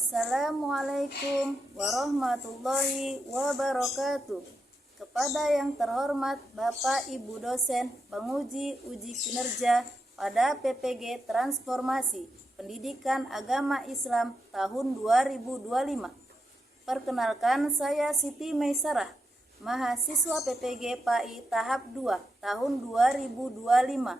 Assalamualaikum warahmatullahi wabarakatuh. Kepada yang terhormat Bapak Ibu dosen penguji uji kinerja pada PPG Transformasi Pendidikan Agama Islam tahun 2025. Perkenalkan, saya Siti Maisarah, mahasiswa PPG PAI tahap 2 tahun 2025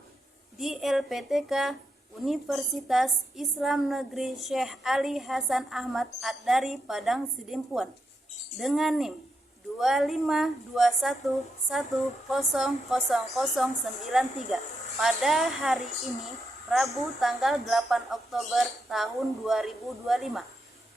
di LPTK Universitas Islam Negeri Syekh Ali Hasan Ahmad Ad-Dari Padang Sidimpuan dengan NIM 25211000093 pada hari ini Rabu tanggal 8 Oktober tahun 2025.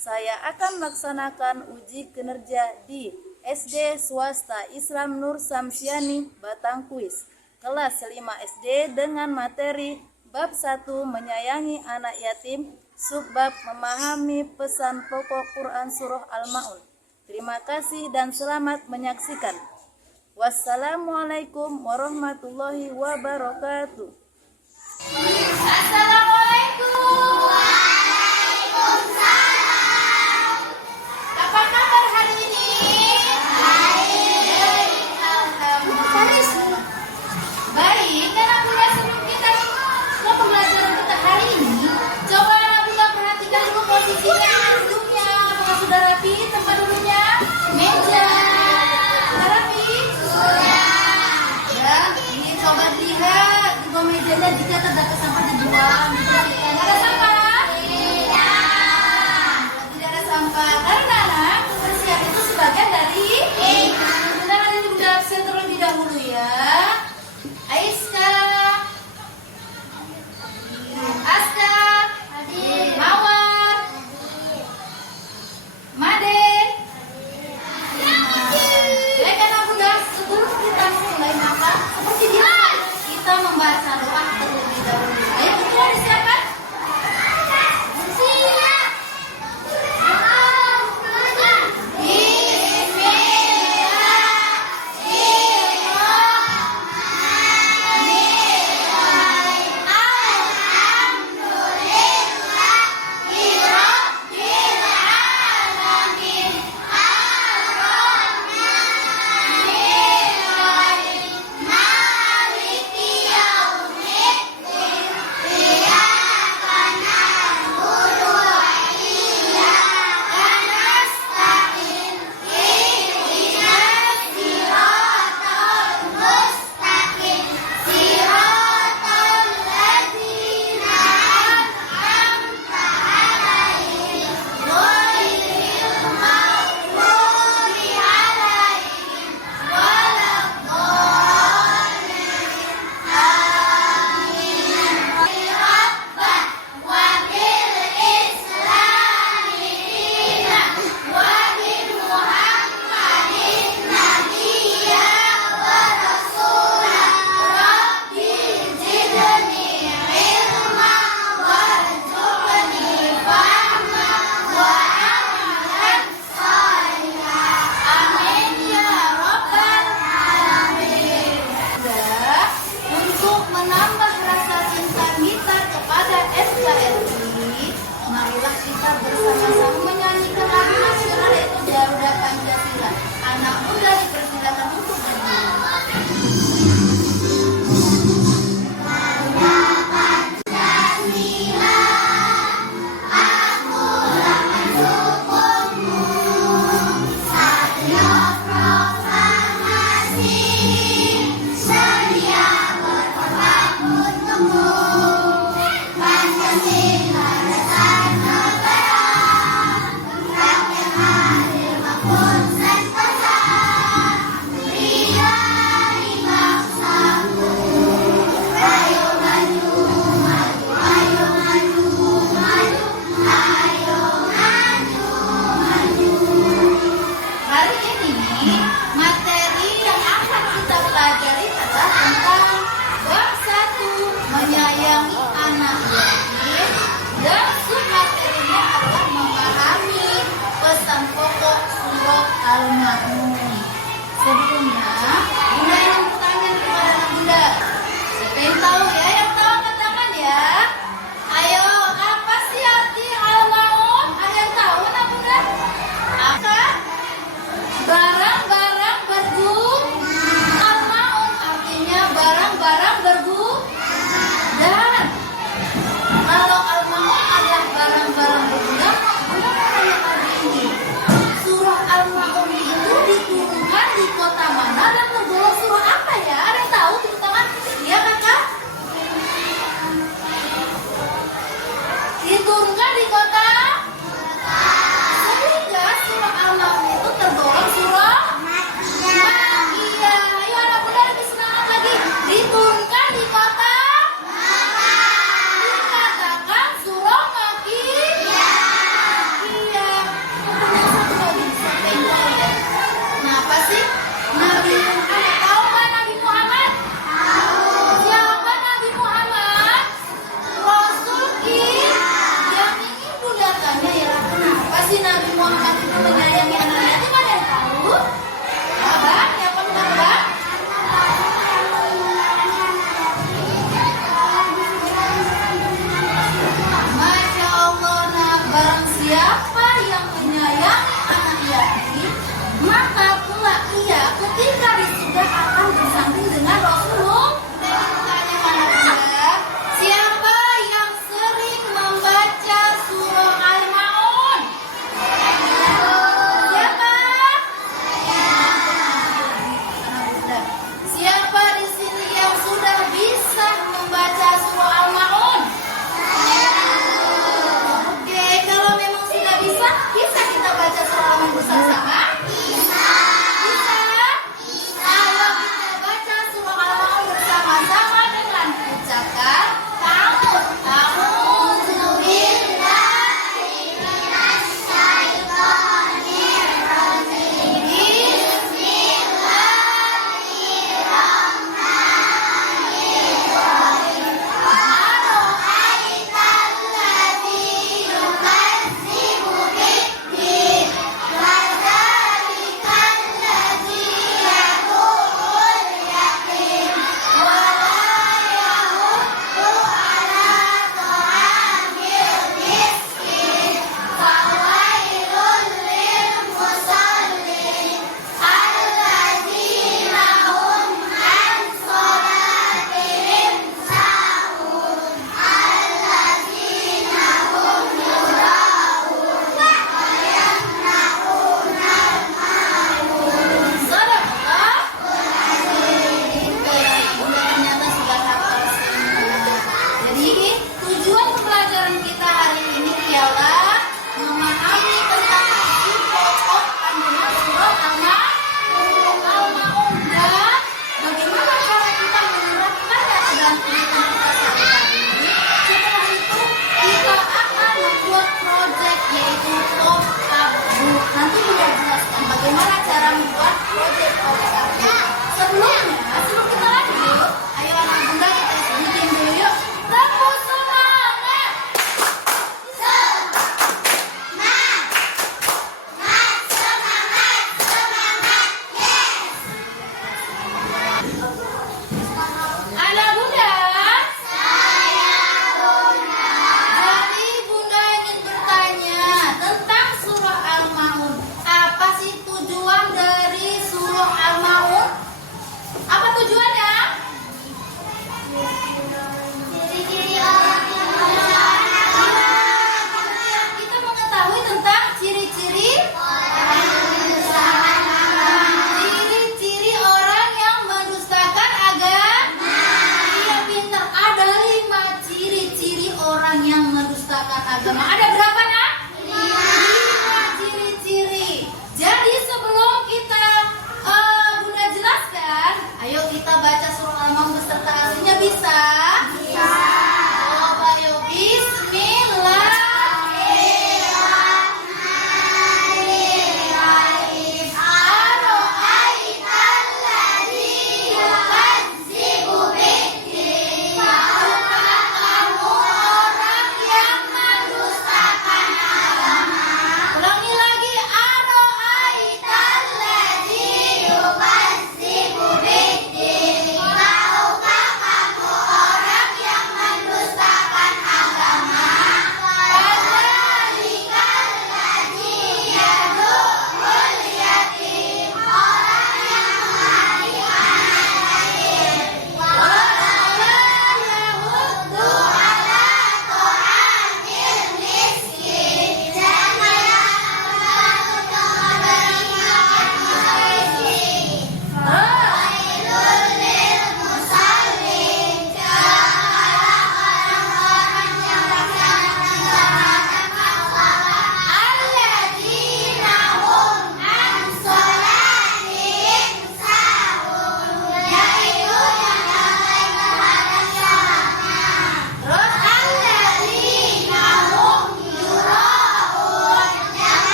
Saya akan melaksanakan uji kinerja di SD Swasta Islam Nur Samsiani Batang Kuis kelas 5 SD dengan materi bab 1 menyayangi anak yatim, subbab memahami pesan pokok Quran surah Al-Maun. Terima kasih dan selamat menyaksikan. Wassalamualaikum warahmatullahi wabarakatuh. Assalamualaikum. Waalaikumsalam. Apa kabar hari ini? Baik. Alhamdulillah. Baik, karena Bunda sebelum kita mau pembelajaran kita hari ini, coba Bunda perhatikan dulu posisinya, duduknya. Apakah sudah rapi tempat duduknya? Meja. Sudah rapi? Sudah. Ya, ini coba lihat di bawah mejanya jika terdapat sampah dibuang. Diperhatikan. Ada sampah? Tidak. Tidak ada sampah. Karena kebersihan itu sebagian dari Bunda nanti Bunda absen terlebih dahulu ya. Aiska, Aska, Mawar, Made. Baik, karena Bunda sebelum kita mulai makan, seperti biasa kita membaca doa terlebih dahulu. Ayo kita disiapkan. Siap. Marilah kita bersama-sama menyanyikan lagu nasional yaitu Garuda Pancasila. Anak muda dipersilakan untuk berdiri. Pancasila, si Nabi Muhammad itu menyayangi anak yatim, ada yang tahu? Abang, siapa Abang? Masya Allah, nah barang siapa yang menyayangi anak yatim, maka pula ia ketika di surga akan bersanding dengan Rasulullah. Tanya mana Bunda? Siapa yang sering membaca surah Al-Maun? Siapa? Bunda. Siapa di sini yang sudah bisa membaca surah Al-Maun? Oke, kalau memang sudah bisa kita baca surah Al-Maun bersama-sama? Bisa. Ayo kita baca surah Al-Maun bersama-sama dengan ucapan A'udzu billahi minasy syaithanir rajim. Bismillahirrahmanirrahim. Ara'aital ladzi yukazzibu bid-din wa dzalikal ladzi yad'ul yatim wa la yahuddu ala ta'amil miskin fawailul lil musallin alladzina hum an shalatihim sahun alladzina hum yura'un wa yamna'una al-ma'un. Sadaqallah. Ternyata sudah hafal semua. Jadi tujuan pelajaran kita hari ini ialah memahami tentang isi pokok kandungan surah Al-Maun dan bagaimana cara kita menerapkannya ke dalam kehidupan kita sehari-hari. Setelah itu kita akan membuat proyek yaitu Tokabut. Nanti Bunda jelaskan bagaimana cara membuat proyek Tokabut. Sebelum kita lanjut, ayo anak Bunda kita bikin dulu yuk. Tepuk semangat. Anak Bunda. Jadi Bunda ingin bertanya tentang surah Al-Maun. Apa sih tujuan dari surah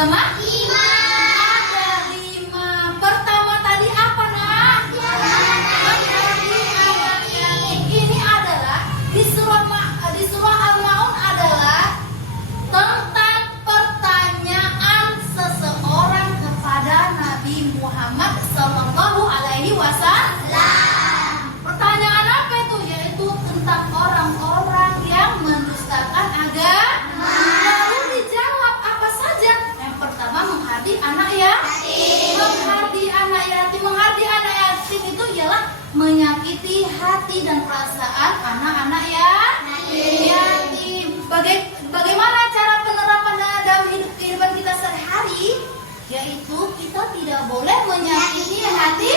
agama? Ada 5. Pertama tadi apa, Nak? Menghardi anak yatim. Ini adalah di surah Al-Maun adalah tentang pertanyaan seseorang kepada Nabi Muhammad Sallallahu Alaihi Wasallam. Pertanyaan apa itu? Yaitu tentang orang-orang yang mendustakan agama. Lalu dijawab apa saja? Yang pertama menghardi anak yatim. Menghardi anak yatim. Menghardi anak yatim itu ialah menyakiti hati dan perasaan anak-anak yatim. Bagaimana cara penerapannya dalam kehidupan kita sehari-hari? Yaitu kita tidak boleh menyakiti hati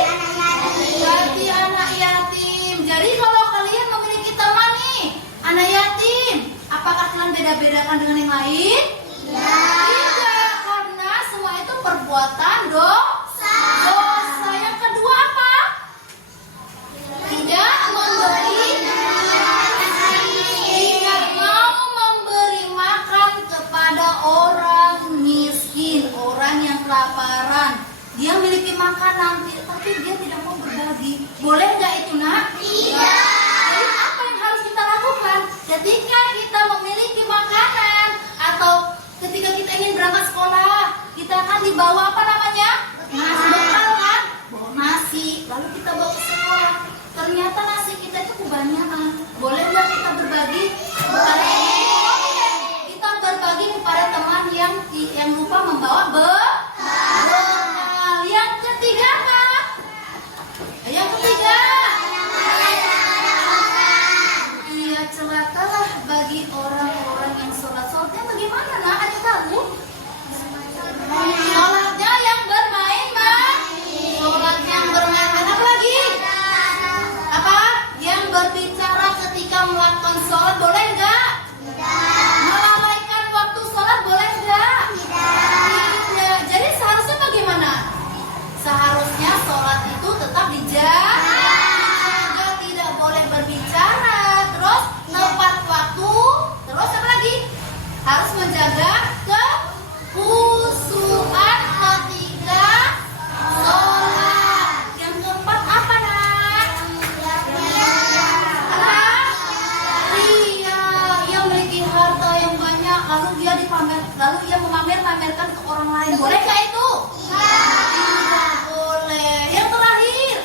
anak yatim. Jadi kalau kalian memiliki teman nih, anak yatim, apakah kalian beda-bedakan dengan yang lain? Tidak, karena semua itu perbuatan dosa. Yang kedua apa? Tidak mau memberi makan kepada orang miskin, orang yang kelaparan. Dia memiliki makanan, tapi dia tidak mau berbagi. Boleh nggak itu, Nak? Tidak. Jadi apa yang harus kita lakukan? Ketika kita memiliki makanan atau ketika kita ingin berangkat sekolah, kita akan dibawa apa namanya? Nasi bekal kan? Bawa nasi, lalu kita bawa ke sekolah. Ternyata nasi kita itu kebanyakan. Boleh nggak kita berbagi? Boleh. Kita berbagi kepada teman yang lupa membawa bekal. Yang ketiga apa? Yang ketiga, iya, celakalah bagi orang-orang yang sholatnya bagaimana, Nak? Ada tahu? Sholatnya yang bermain-main. Sholat yang bermain-main. Apa lagi? Apa? Yang berbicara ketika melakukan sholat boleh enggak? Melalaikan waktu sholat boleh enggak? Tidak. Jadi seharusnya bagaimana? Seharusnya sholat itu tetap dijaga, tidak boleh berbicara, terus tepat waktu, terus apa lagi? Harus menjaga kekhusyuan ketika sholat. Yang keempat apa, Nak? Dia memiliki harta yang banyak, lalu dia memamerkan ke orang lain. Boleh nggak itu? Tidak boleh. Yang terakhir,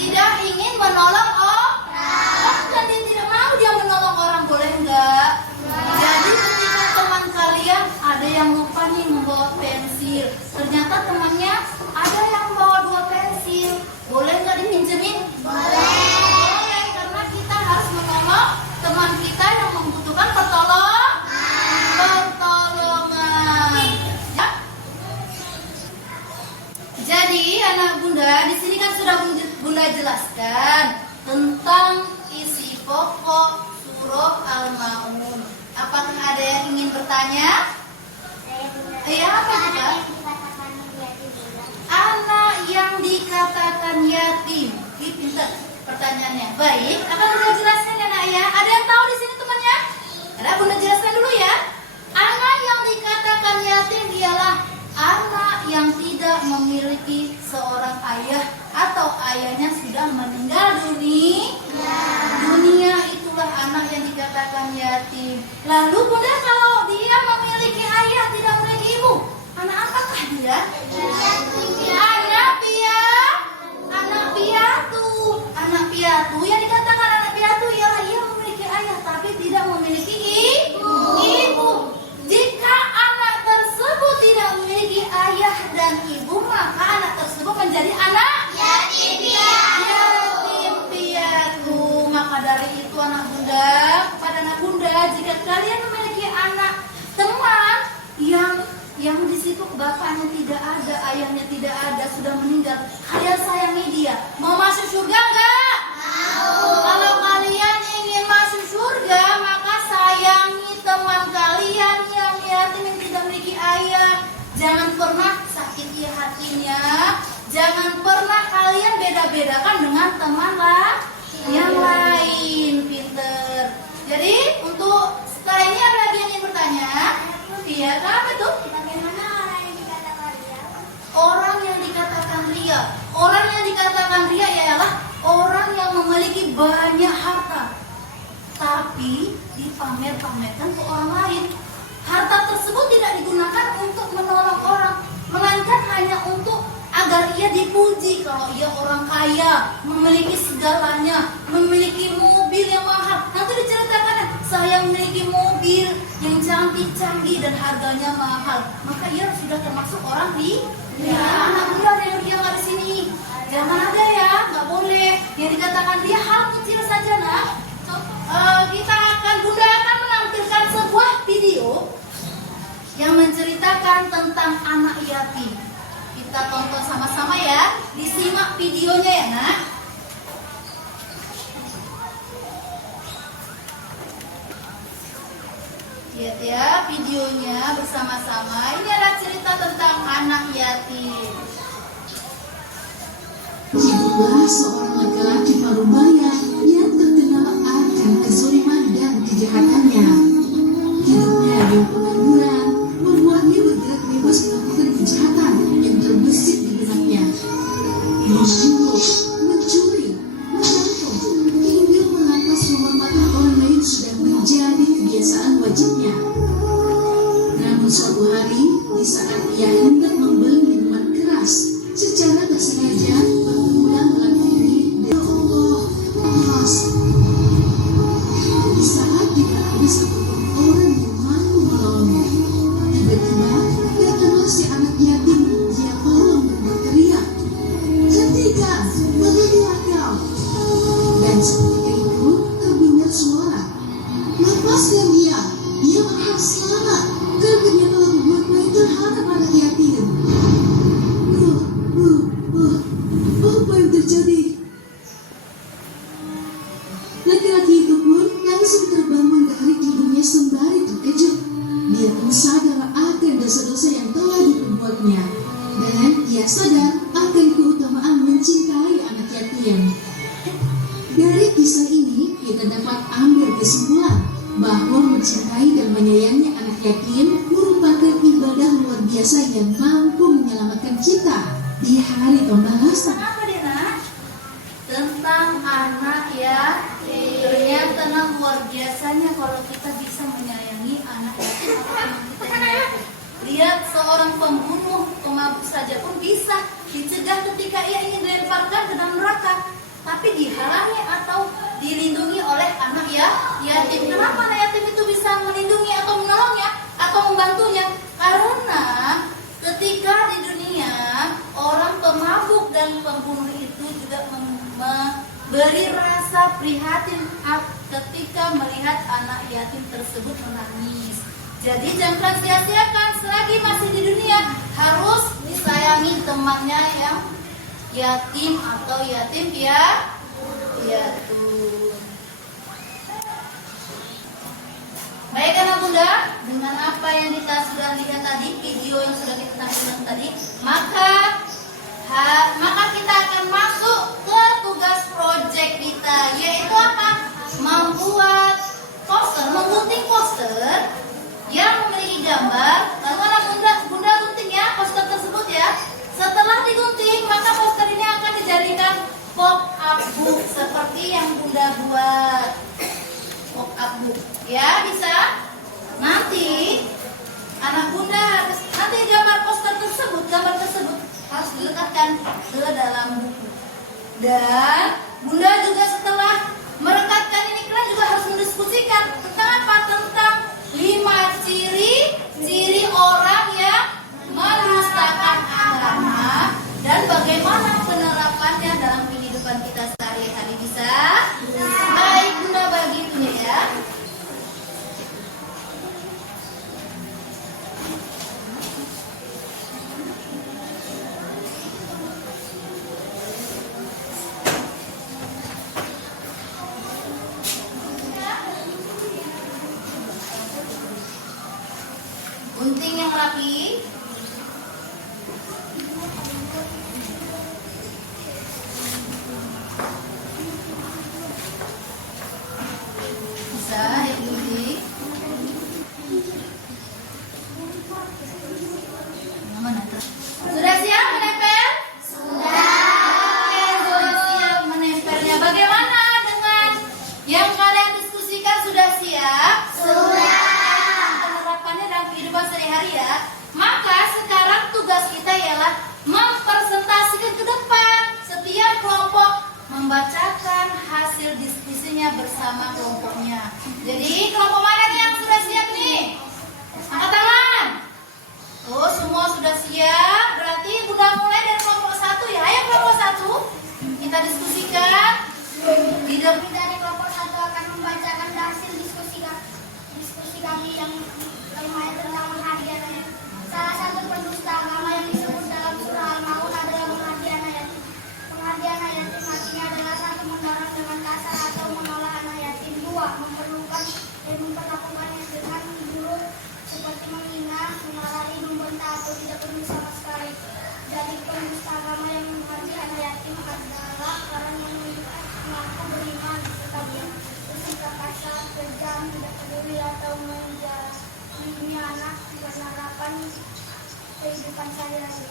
tidak ingin menolong orang. Dan dia tidak mau dia menolong orang, boleh nggak? Jadi ketika teman kalian ada yang lupa nih membawa pensil, ternyata temannya ada yang membawa 2 pensil, boleh nggak dipinjemin? Boleh, karena kita harus menolong teman kita yang membutuhkan pertolongan. Ya. Jadi anak bunda, di sini kan sudah bunda jelaskan tentang isi pokok surah Al-Maun. Apakah ada yang ingin bertanya? Iya, apa juga? Anak yang dikatakan yatim. Ih, pintar pertanyaannya. Baik, akan bunda jelaskan ya, Nak ya. Ada yang tahu di sini temannya? Ada, bunda jelaskan dulu ya. Anak yang dikatakan yatim ialah anak yang tidak memiliki seorang ayah atau ayahnya sudah meninggal dunia. Itulah anak yang dikatakan yatim. Lalu bunda, kalau dia memiliki ayah tidak memiliki ibu, anak apakah dia? Anak piatu. Yang dikatakan anak piatu ialah ia memiliki ayah tapi tidak memiliki ibu. Jika anak tersebut tidak memiliki ayah dan ibu, maka anak tersebut menjadi anak yatim piatu. Maka dari itu anak bunda, jika kalian memiliki anak teman yang di situ bapaknya tidak ada, ayahnya tidak ada, sudah meninggal, kalian sayangi dia. Mau masuk surga enggak? Mau. Kalau kalian ingin masuk surga, maka sayangi teman kalian yang yatim yang tidak memiliki ayah. Jangan pernah sakiti hatinya. Jangan pernah kalian beda-bedakan dengan teman yang lain. Pinter. Jadi untuk setelah ini ada lagi yang ingin dikatakan ria ialah orang yang memiliki banyak harta, tapi dipamer-pamerkan ke orang lain. Harta tersebut tidak digunakan untuk menolong orang, melainkan hanya untuk agar ia dipuji kalau ia orang kaya, memiliki segalanya, memiliki mobil yang mahal. Nanti diceritakan, saya memiliki mobil yang canggih-canggih dan harganya mahal. Maka ia sudah termasuk orang ria. Anak muda yang ria nggak di sini. Jangan ada ya, nggak boleh. Yang dikatakan dia hal kecil saja, nak. Bunda akan menampilkan sebuah video yang menceritakan tentang anak yatim. Kita tonton sama-sama ya. Disimak videonya ya, nak. Lihat ya videonya bersama-sama. Ini adalah cerita tentang anak yatim. Hiduplah seorang laki-laki parubaya yang terkenal akan kezaliman dan kejahatannya. Hidupnya yang pengangguran membuatnya bergerak bebas melakukan kejahatan yang terbesit di benaknya. Menyuruh, mencuri, merampok, hingga merampas rumah makan orang lain sudah menjadi kebiasaan wajibnya. Namun suatu hari, di saat ia hendak membeli minuman keras, secara tak sengaja bertemu lelaki ini. Ya Allah, mas. Di saat tidak ada satupun orang yang mampu menolongnya, tiba-tiba datanglah si anak yatim. Dia tolong dan berteriak, "Hentikan, berhentilah kau!" Dan seketika itu terdengar suara, "Lepaskan dia, dia berhak selamat, karena dia telah membuat baik terhadap anak yatim." Apa yang terjadi? Laki-laki itu pun langsung terbangun dari tidurnya sembari terkejut. Dia pun sadar akan dosa-dosa yang telah diperbuatnya, dan ia sadar akan keutamaan mencintai anak yatim. Dari kisah ini kita dapat ambil kesimpulan bahwa mencintai dan menyayangi anak yatim merupakan ibadah luar biasa yang mampu menyelamatkan kita di hari pembalasan. Apa dia, nak? Tentang anak ya. Ternyata luar biasanya kalau kita bisa menyayangi anak yatim atau teman kita yang yatim. Lihat seorang pembunuh, pemabuk saja pun bisa dicegah ketika ia ingin dilemparkan ke dalam neraka, tapi dihalangi atau dilindungi oleh anak yatim. Kenapa anak yatim itu bisa melindungi atau menolongnya atau membantunya? Karena ketika di dunia orang pemabuk dan pembunuh itu juga memberi rasa prihatin ketika melihat anak yatim tersebut menangis. Jadi jangan sia-siakan selagi masih di dunia, harus disayangi temannya yang yatim atau yatim piatu. Baik anak bunda, dengan apa yang kita sudah lihat tadi, video yang sudah kita tampilkan tadi, maka kita akan masuk ke tugas project kita, yaitu apa? Membuat poster, menggunting poster yang memiliki gambar. Lalu anak bunda gunting ya poster tersebut ya. Setelah digunting, maka poster ini akan dijadikan pop-up book seperti yang bunda buat. Pop-up book ya, bisa. Nanti anak bunda harus, nanti gambar tersebut harus dilekatkan ke dalam buku. Dan bunda juga setelah merekatkan ini, kalian juga harus mendiskusikan tentang apa? Tentang 5 ciri orang yang mendustakan agama dan bagaimana penerapannya dalam kehidupan kita sehari-hari. Bisa? Baik, bunda bagi itunya ya. Gunting yang rapi. Bisa digunting. Mana? Sudah siap menempel? Sudah. Oke, sehari-hari ya. Maka sekarang tugas kita ialah mempresentasikan ke depan. Setiap kelompok membacakan hasil diskusinya bersama kelompoknya. Jadi kelompok mana nih yang sudah siap nih? Angkat tangan. Oh, semua sudah siap. Berarti udah mulai dari kelompok 1 ya. Ayo kelompok 1 kita diskusikan. Kami dari kelompok 1 akan membacakan hasil diskusi kami yang lumayan tentang penghargaan ayat. Salah satu pendusta agama yang disebut dalam surah Al-Maun adalah penghargaan ayat. Penghargaan ayat artinya adalah satu, mendorong dengan kasar atau menolak anak yatim. 2, memerlukan dan memperlakukannya dengan buruk seperti menghina, memarahi, membentak atau tidak peduli sama sekali. Dari pendusta agama yang menghargai anak yatim adalah orang yang mengaku beriman tetapi bersikap kasar, kejam, tidak peduli atau menjalimi anak dengan harapan kehidupan sehari-hari.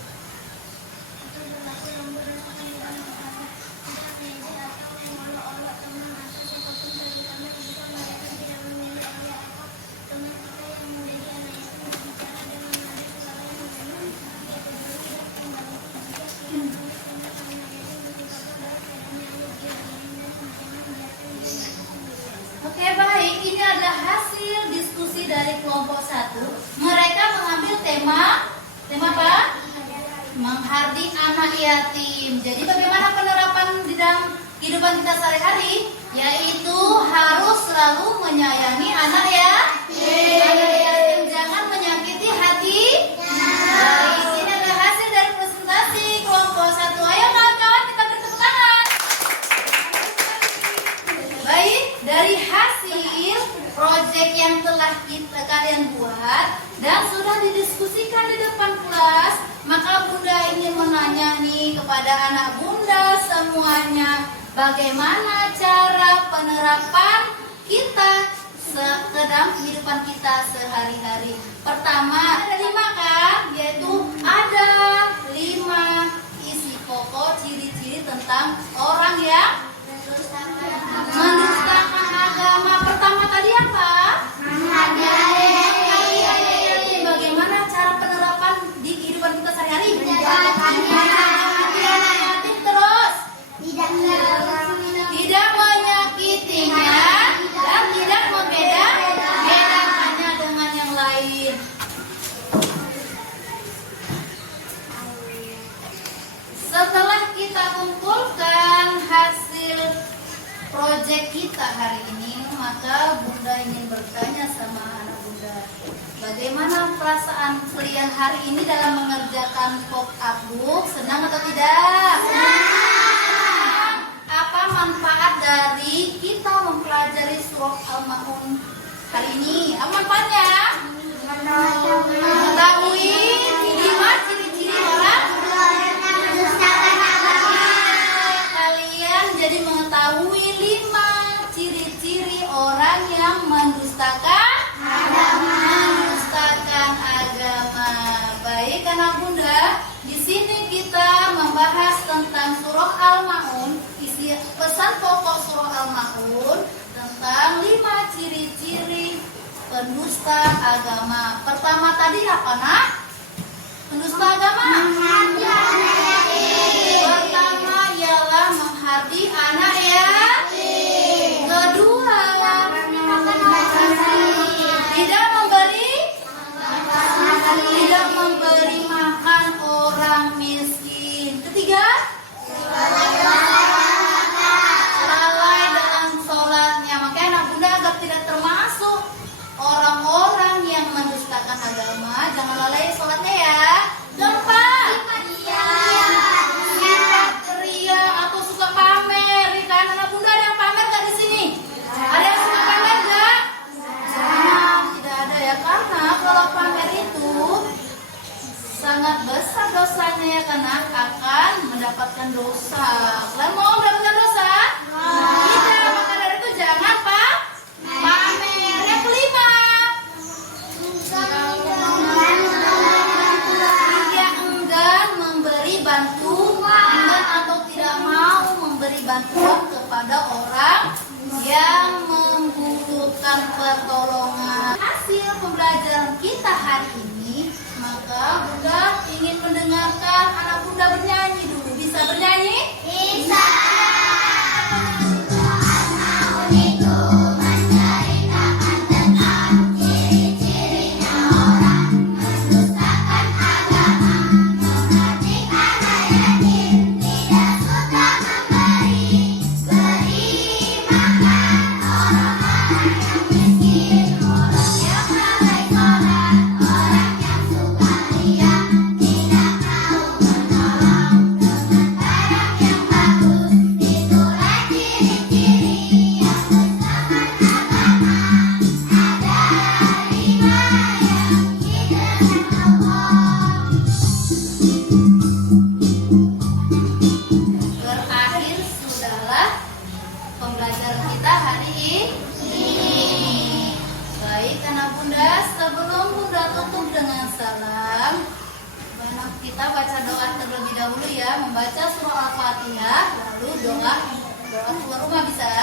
Itu berlaku lembut dan pengendalian masyarakat, tidak mengejek atau mengolok-olok teman atau siapapun bagi kami ketika mereka tidak memilih oleh apa teman kita yang memiliki anak itu berbicara dengan nada segala yang memang tidak peduli tidak tinggal jika tidak boleh teman anak itu menyebabkan dalam keadaan yang lebih ringan dan jangan jatuh di sendiri. Oke, baik. Ini adalah hasil diskusi dari kelompok 1. Mereka mengambil tema apa? Menghargai anak yatim. Jadi bagaimana penerapan di dalam kehidupan kita sehari-hari? Yaitu harus selalu menyayangi anak ya. Anak yatim, jangan menyakiti hati. Baik, ini adalah hasil dari presentasi kelompok 1. Ayo kawan-kawan kita bertepuk tangan. Baik, dari hasil proyek yang telah kalian buat dan sudah didiskusikan di depan kelas, maka Bunda ingin menanya nih kepada anak Bunda semuanya, bagaimana cara penerapan kita dalam kehidupan kita sehari-hari. Pertama, ada 5 kan? Yaitu ada 5 isi pokok ciri-ciri tentang orang yang mendustakan agama. Pertama tadi apa? Bagaimana cara penerapan di kehidupan kita sehari-hari? Terus tidak menyakitinya dan tidak membedakannya dengan yang lain. Setelah kita kumpulkan hasil proyek kita hari ini, maka Bunda ingin bertanya sama anak Bunda, bagaimana perasaan kalian hari ini dalam mengerjakan pop-up book? Senang atau tidak? Senang. Apa manfaat dari kita mempelajari surah Al-Maun hari ini? Apa manfaatnya? Mengetahui 5 ciri-ciri orang. Kalian jadi mengetahui 5 ciri-ciri orang yang mendustakan agama. Baik anak Bunda, di sini kita membahas tentang surah Al-Maun, isi pesan pokok surah Al-Maun tentang 5 ciri-ciri pendusta agama. Pertama tadi apa nak? Pendusta agama. Pertama ialah menghargai anak yatim. Kedua, tidak memberi makan orang miskin. Ketiga, lalai dalam sholatnya. Makanya anak Bunda agar tidak termasuk orang-orang yang mendustakan agama, jangan lalai sholatnya ya. Keempat, sifat ria atau suka pamer. Kan anak Bunda ada yang pamer gak di sini? Ada yang suka pamer gak? Tidak ada ya, karena kalau pamer itu sangat besar dosanya ya, karena akan mendapatkan dosa. Kalian mau mendapatkan dosa? Tidak, maka dari itu jangan pamer. Yang kelima, tidak enggan memberi bantuan atau tidak mau memberi bantuan kepada orang yang membutuhkan pertolongan. Hasil pembelajaran kita hari ini maka Bunda ingin mendengarkan anak Bunda bernyanyi dulu. Bisa bernyanyi? Bisa. Berakhir sudahlah pembelajaran kita hari ini. Baik anak Bunda, sebelum Bunda tutup dengan salam, kita baca doa terlebih dahulu ya, membaca surah Al-Fatihah, lalu doa keluar rumah bisa.